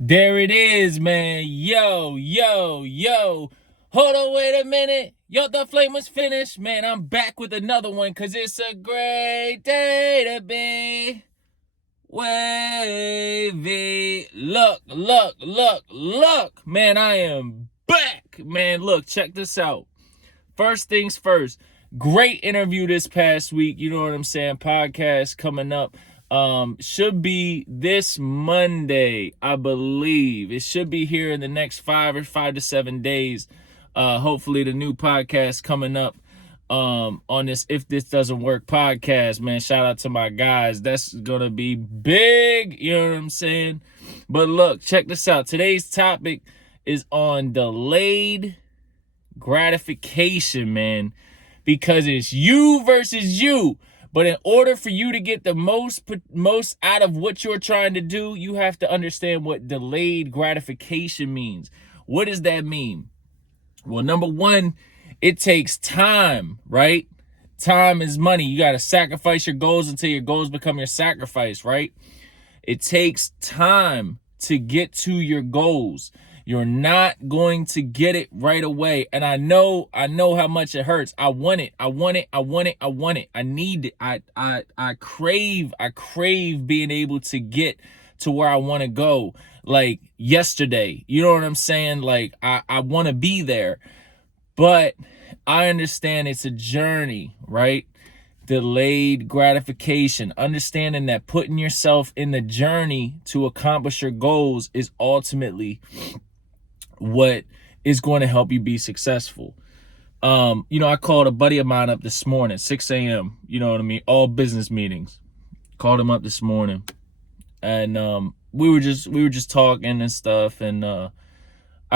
There it is, man. Yo, yo, yo. Hold on, wait a minute. Yo, the flame was finished. Man, I'm back with another one because it's a great day to be wavy. Look. Man, I am back. Man, look, check this out. First things first. Great interview this past week. You know what I'm saying? Podcast coming up. Should be this Monday, I believe. It should be here in the next 5 to 7 days. Hopefully the new podcast coming up on this If This Doesn't Work podcast, man. Shout out to my guys. That's gonna be big, you know what I'm saying? But look, check this out. Today's topic is on delayed gratification, man, because it's you versus you. But in order for you to get the most out of what you're trying to do, you have to understand what delayed gratification means. What does that mean? Well, number one, it takes time, right? Time is money. You got to sacrifice your goals until your goals become your sacrifice, right? It takes time to get to your goals. You're not going to get it right away. And I know how much it hurts. I want it. I need it. I crave being able to get to where I want to go, like yesterday. You know what I'm saying? Like I want to be there. But I understand it's a journey, right? Delayed gratification, understanding that putting yourself in the journey to accomplish your goals is ultimately what is going to help you be successful. I called a buddy of mine up this morning, 6 a.m. You know what I mean? All business meetings. Called him up this morning, and we were just talking and stuff, and I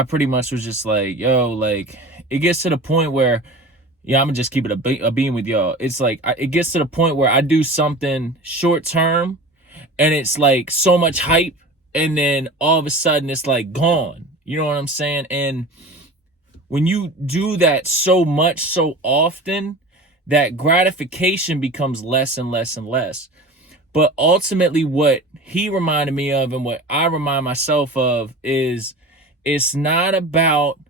pretty much was just like, yo, like it gets to the point where, yeah, I'm gonna just keep it a beam with y'all. It's like it gets to the point where I do something short term, and it's like so much hype, and then all of a sudden it's like gone. You know what I'm saying? And when you do that so much, so often, that gratification becomes less and less and less. But ultimately, what he reminded me of and what I remind myself of is it's not about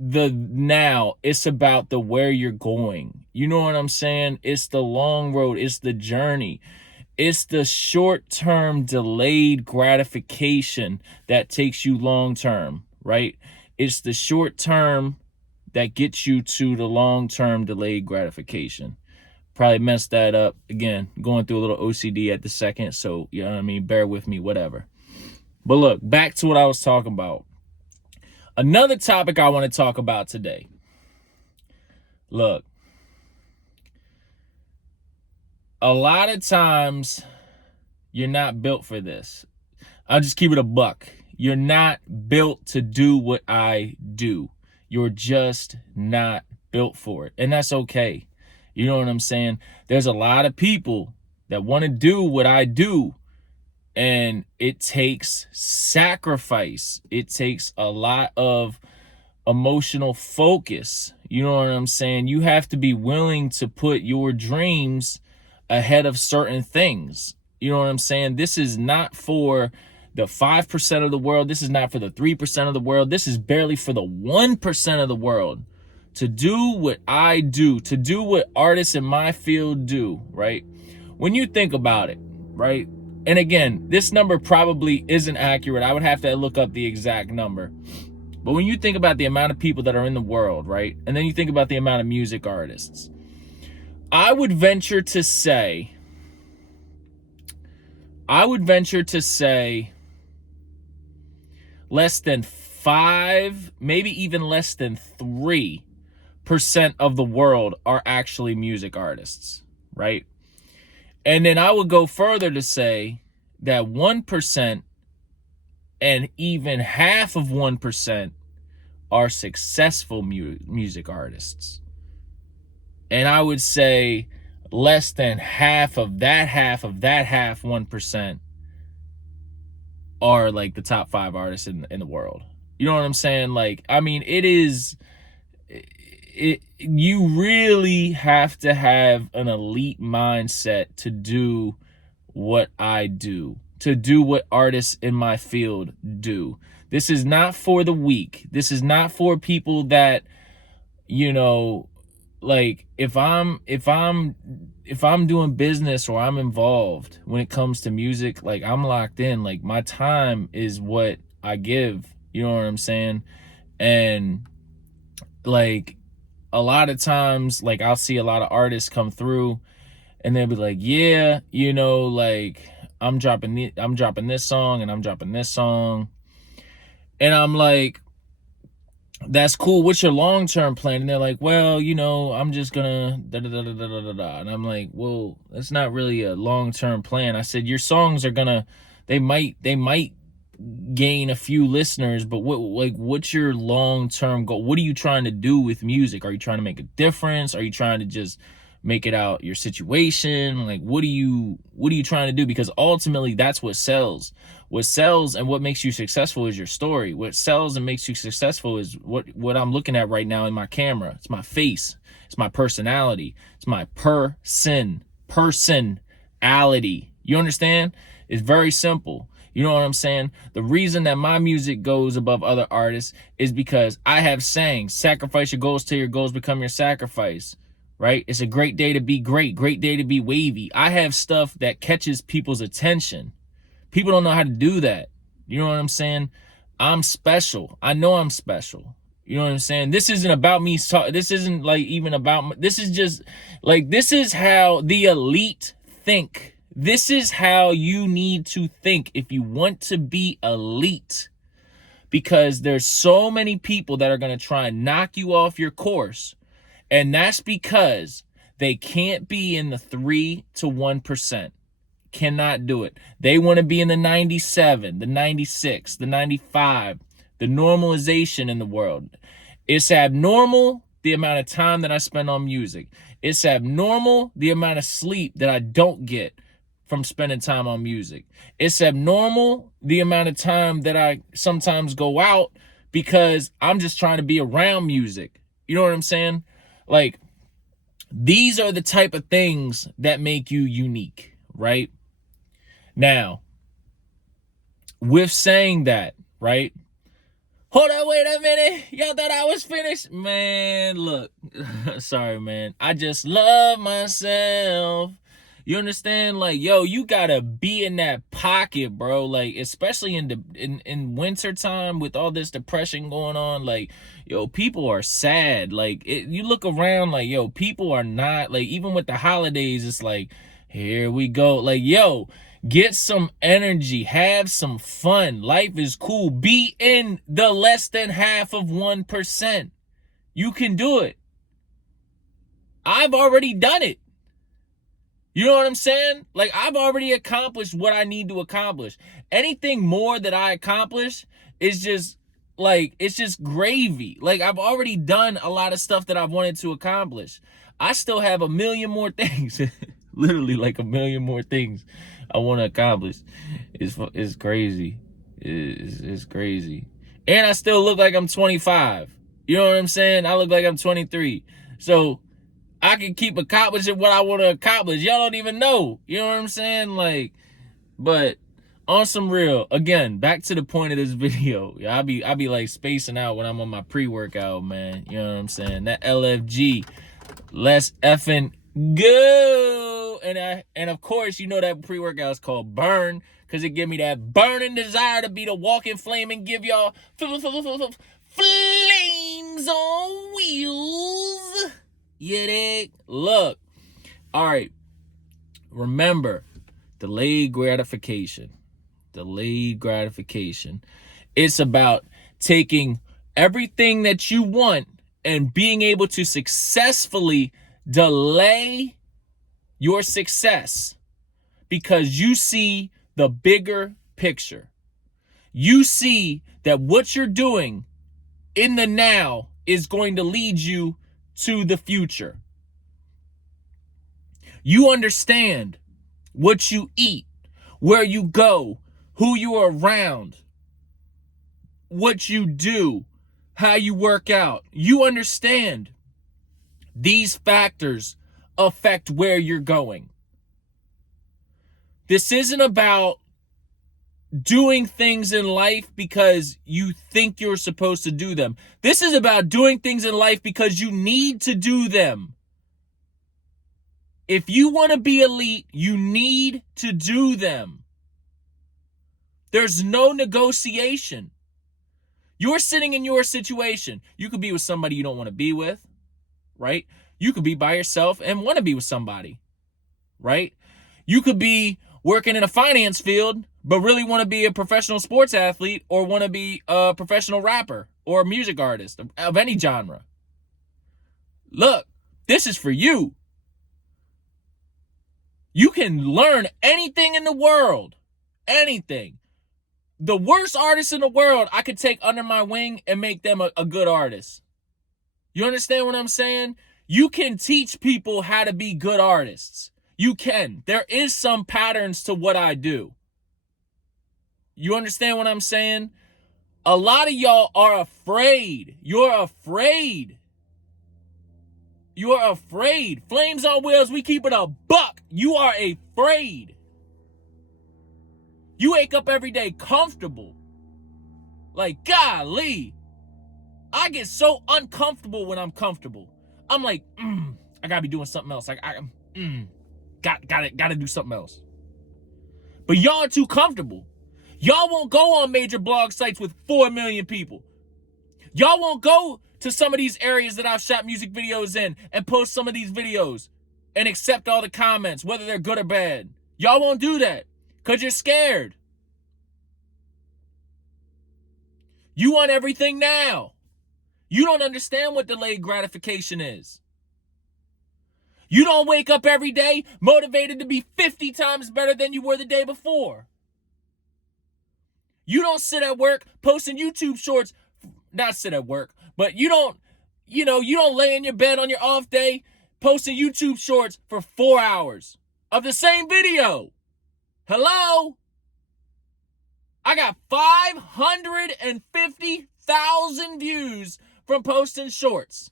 the now, it's about the where you're going. You know what I'm saying? It's the long road, it's the journey. It's the short-term delayed gratification that takes you long-term, right? It's the short-term that gets you to the long-term delayed gratification. Probably messed that up. Again, going through a little OCD at the second, so, you know what I mean? Bear with me, whatever. But look, back to what I was talking about. Another topic I want to talk about today. Look, a lot of times you're not built for this. I'll just keep it a buck. You're not built to do what I do. You're just not built for it. And that's okay. You know what I'm saying? There's a lot of people that want to do what I do, and it takes sacrifice. It takes a lot of emotional focus. You know what I'm saying? You have to be willing to put your dreams ahead of certain things. You know what I'm saying? This is not for the 5% of the world. This is not for the 3% of the world. This is barely for the 1% of the world to do what I do, to do what artists in my field do, right? When you think about it, right? And again, this number probably isn't accurate. I would have to look up the exact number. But when you think about the amount of people that are in the world, right? And then you think about the amount of music artists, I would venture to say less than 5, maybe even less than 3% of the world are actually music artists, right? And then I would go further to say that 1% and even half of 1% are successful music artists. And I would say less than half of that 1%, are like the top 5 artists in the world. You know what I'm saying? Like, I mean, you really have to have an elite mindset to do what I do. to do what artists in my field do. This is not for the weak. This is not for people that, you know, like if I'm doing business or I'm involved when it comes to music, like I'm locked in. Like my time is what I give. You know what I'm saying? And like a lot of times, like I'll see a lot of artists come through and they'll be like, yeah, you know, like I'm dropping this song and I'm dropping this song. And I'm like, that's cool. What's your long-term plan? And they're like, well, you know, I'm just gonna da da da da da da da. And I'm like, well, that's not really a long-term plan. I said, your songs are gonna, they might gain a few listeners, but what's your long-term goal? What are you trying to do with music? Are you trying to make a difference? Are you trying to just make it out your situation? Like, what are you trying to do? Because ultimately that's what sells. What sells and what makes you successful is your story. What sells and makes you successful is what I'm looking at right now in my camera. It's my face. It's my personality. It's my personality. You understand? It's very simple. You know what I'm saying? The reason that my music goes above other artists is because I have sayings. Sacrifice your goals till your goals become your sacrifice. Right? It's a great day to be great. Great day to be wavy. I have stuff that catches people's attention. People don't know how to do that. You know what I'm saying? I'm special. I know I'm special. You know what I'm saying? This isn't about me. This isn't like even about, this is just like, this is how the elite think. This is how you need to think if you want to be elite. Because there's so many people that are going to try and knock you off your course. And that's because they can't be in the 3 to 1%. Cannot do it. They want to be in the 97, the 96, the 95, the normalization in the world. It's abnormal the amount of time that I spend on music. It's abnormal the amount of sleep that I don't get from spending time on music. It's abnormal the amount of time that I sometimes go out because I'm just trying to be around music. You know what I'm saying? Like, these are the type of things that make you unique, right? Now, with saying that, right? Hold on, wait a minute. Y'all thought I was finished? Man, look. Sorry, man. I just love myself. You understand? Like, yo, you gotta be in that pocket, bro. Like, especially in winter time with all this depression going on. Like, yo, people are sad. Like, you look around, like, yo, people are not, like, even with the holidays, it's like, here we go. Like, yo, get some energy. Have some fun. Life is cool. Be in the less than half of 1%. You can do it. I've already done it. You know what I'm saying? Like, I've already accomplished what I need to accomplish. Anything more that I accomplish is just, like, it's just gravy. Like, I've already done a lot of stuff that I've wanted to accomplish. I still have a million more things. Literally, like, a million more things I want to accomplish. It's crazy. It's crazy. And I still look like I'm 25. You know what I'm saying? I look like I'm 23. So I can keep accomplishing what I want to accomplish. Y'all don't even know. You know what I'm saying? Like, but on some real, again, back to the point of this video. I be like spacing out when I'm on my pre-workout, man. You know what I'm saying? That LFG, let's effing go. And of course, you know that pre-workout is called Burn, because it give me that burning desire to be the walking flame and give y'all flames on wheels. You dig? Look. All right. Remember, delayed gratification. Delayed gratification. It's about taking everything that you want and being able to successfully delay your success because you see the bigger picture. You see that what you're doing in the now is going to lead you to the future. You understand what you eat, where you go, who you are around, what you do, how you work out. You understand these factors affect where you're going. This isn't about doing things in life because you think you're supposed to do them. This is about doing things in life because you need to do them. If you want to be elite, you need to do them. There's no negotiation. You're sitting in your situation. You could be with somebody you don't want to be with, right? You could be by yourself and want to be with somebody, right? You could be working in a finance field, but really want to be a professional sports athlete or want to be a professional rapper or a music artist of any genre. Look, this is for you. You can learn anything in the world. Anything. The worst artists in the world, I could take under my wing and make them a good artist. You understand what I'm saying? You can teach people how to be good artists. You can. There is some patterns to what I do. You understand what I'm saying? A lot of y'all are afraid. You're afraid. You're afraid. Flames on wheels, we keep it a buck. You are afraid. You wake up every day comfortable. Like, golly. I get so uncomfortable when I'm comfortable. I'm like, I gotta be doing something else. Gotta do something else. But y'all are too comfortable. Y'all won't go on major blog sites with 4 million people. Y'all won't go to some of these areas that I've shot music videos in and post some of these videos and accept all the comments, whether they're good or bad. Y'all won't do that because you're scared. You want everything now. You don't understand what delayed gratification is. You don't wake up every day motivated to be 50 times better than you were the day before. You don't sit at work posting YouTube shorts, not sit at work, but you don't lay in your bed on your off day posting YouTube shorts for 4 hours of the same video. Hello? I got 550,000 views from posting shorts.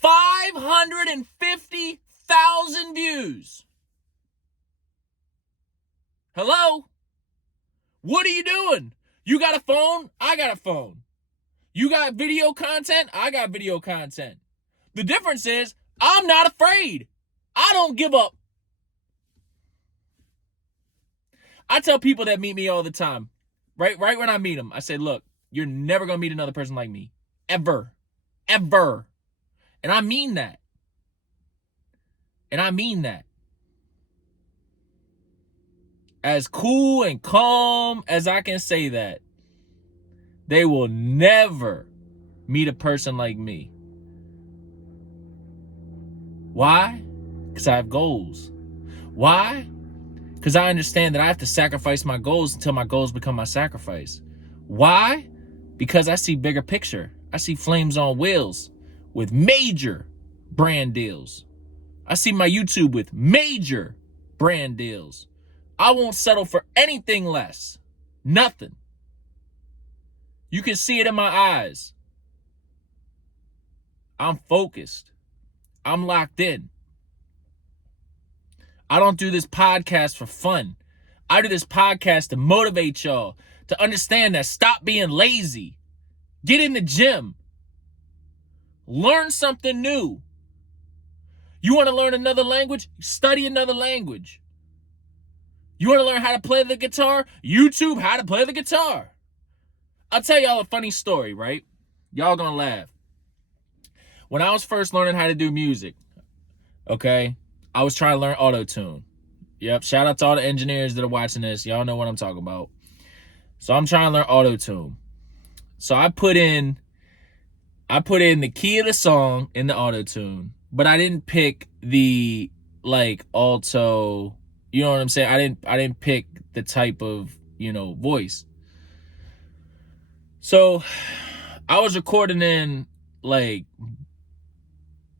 550,000 views. Hello? What are you doing? You got a phone? I got a phone. You got video content? I got video content. The difference is I'm not afraid. I don't give up. I tell people that meet me all the time, right when I meet them, I say, look, you're never going to meet another person like me. Ever. Ever. And I mean that. And I mean that. As cool and calm as I can say that, they will never meet a person like me. Why? Because I have goals. Why? Because I understand that I have to sacrifice my goals until my goals become my sacrifice. Why? Because I see bigger picture. I see Flames on Wheels with major brand deals. I see my YouTube with major brand deals. I won't settle for anything less. Nothing. You can see it in my eyes. I'm focused. I'm locked in. I don't do this podcast for fun. I do this podcast to motivate y'all to understand that stop being lazy. Get in the gym. Learn something new. You want to learn another language? Study another language. You want to learn how to play the guitar? YouTube how to play the guitar. I'll tell y'all a funny story, right? Y'all gonna laugh. When I was first learning how to do music, okay, I was trying to learn auto-tune. Yep, shout out to all the engineers that are watching this. Y'all know what I'm talking about. So I'm trying to learn auto-tune. So I put in the key of the song in the auto-tune, but I didn't pick the alto, you know what I'm saying? I didn't pick the type of, voice. So I was recording in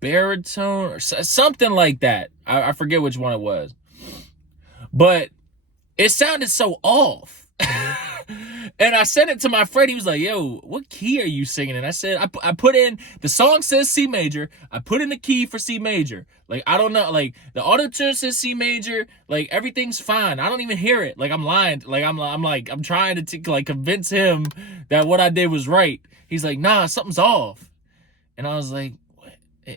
baritone or something like that. I forget which one it was. But it sounded so off. And I sent it to my friend. He was like, yo, what key are you singing? And I said, I put in, the song says C major. I put in the key for C major. Like, I don't know. Like, the auto-tune says C major. Like, everything's fine. I don't even hear it. Like, I'm lying. Like, I'm trying to like convince him that what I did was right. He's like, nah, something's off. And I was like, what?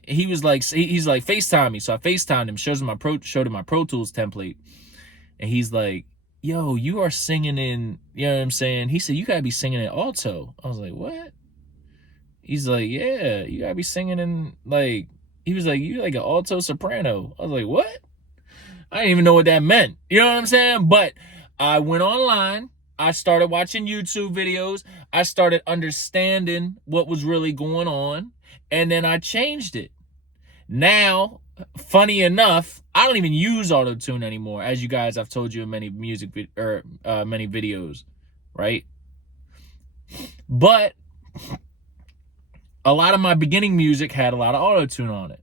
He was like, he's like, FaceTime me. So I FaceTimed him, showed him my Pro Tools template. And he's like, yo, you are singing in, you know what I'm saying? He said, you gotta be singing in alto. I was like, what? He's like, yeah, you gotta be singing in, like, he was like, you like an alto soprano. I was like, what? I didn't even know what that meant. You know what I'm saying? But I went online. I started watching YouTube videos. I started understanding what was really going on. And then I changed it. Now, funny enough, I don't even use auto-tune anymore, as you guys, I've told you in many many videos, right? But a lot of my beginning music had a lot of auto-tune on it.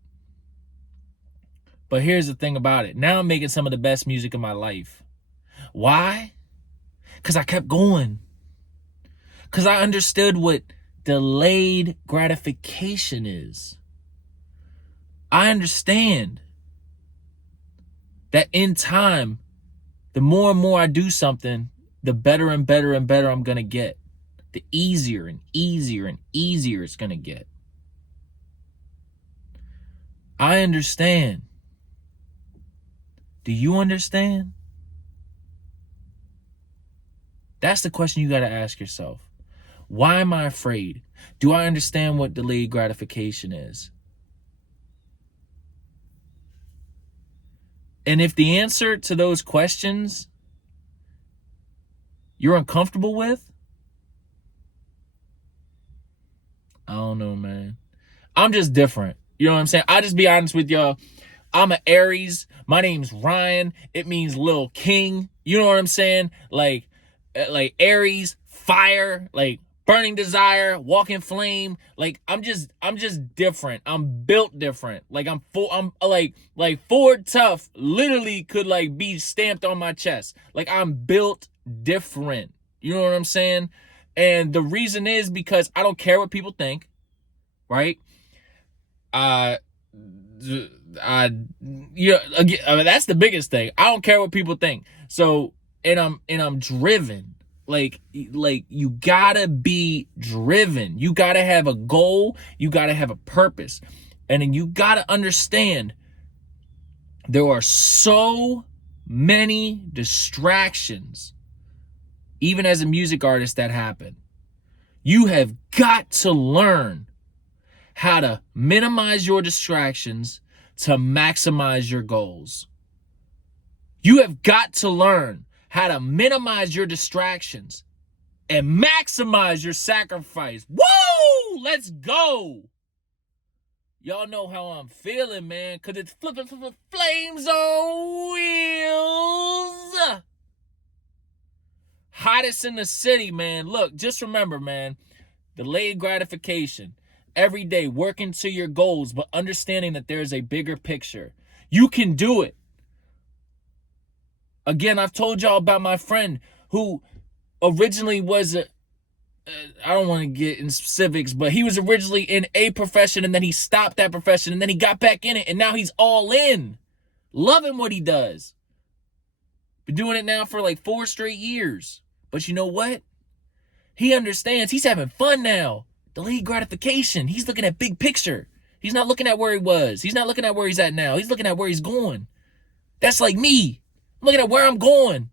But here's the thing about it. Now I'm making some of the best music of my life. Why? Because I kept going. Because I understood what delayed gratification is. I understand that in time, the more and more I do something, the better and better and better I'm going to get. The easier and easier and easier it's going to get. I understand. Do you understand? That's the question you got to ask yourself. Why am I afraid? Do I understand what delayed gratification is? And if the answer to those questions you're uncomfortable with, I don't know, man. I'm just different. You know what I'm saying? I'll just be honest with y'all. I'm an Aries. My name's Ryan. It means little king. You know what I'm saying? Like Aries, fire, like burning desire, walking flame. Like I'm just different. I'm built different. Like I'm like Ford Tough literally could like be stamped on my chest. Like I'm built different. You know what I'm saying? And the reason is because I don't care what people think, right? Yeah, again, I mean, that's the biggest thing. I don't care what people think. So, and I'm driven. Like you gotta be driven. You gotta have a goal. You gotta have a purpose. And then you gotta understand there are so many distractions, even as a music artist, that happen. You have got to learn how to minimize your distractions to maximize your goals. You have got to learn how to minimize your distractions and maximize your sacrifice. Woo! Let's go. Y'all know how I'm feeling, man, because it's flipping flames on wheels. Hottest in the city, man. Look, just remember, man, delayed gratification. Every day working to your goals, but understanding that there's a bigger picture. You can do it. Again, I've told y'all about my friend who originally was I don't want to get in specifics, but he was originally in a profession and then he stopped that profession and then he got back in it and now he's all in. Loving what he does. Been doing it now for like 4 straight years. But you know what? He understands. He's having fun now. Delayed gratification. He's looking at big picture. He's not looking at where he was. He's not looking at where he's at now. He's looking at where he's going. That's like me. I'm looking at where I'm going.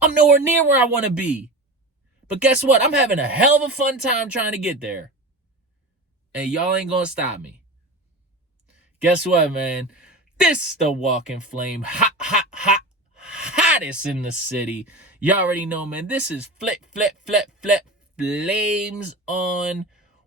I'm nowhere near where I want to be. But guess what? I'm having a hell of a fun time trying to get there. And y'all ain't going to stop me. Guess what, man? This the Walking Flame. Hottest in the city. You already know, man. This is flames on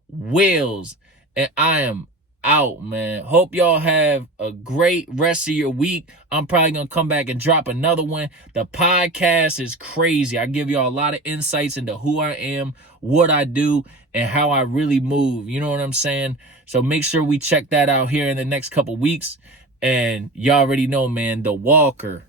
wheels. And I am out, man. Hope y'all have a great rest of your week. I'm probably going to come back and drop another one. The podcast is crazy. I give y'all a lot of insights into who I am, what I do, and how I really move. You know what I'm saying? So make sure we check that out here in the next couple weeks. And y'all already know, man, the Walker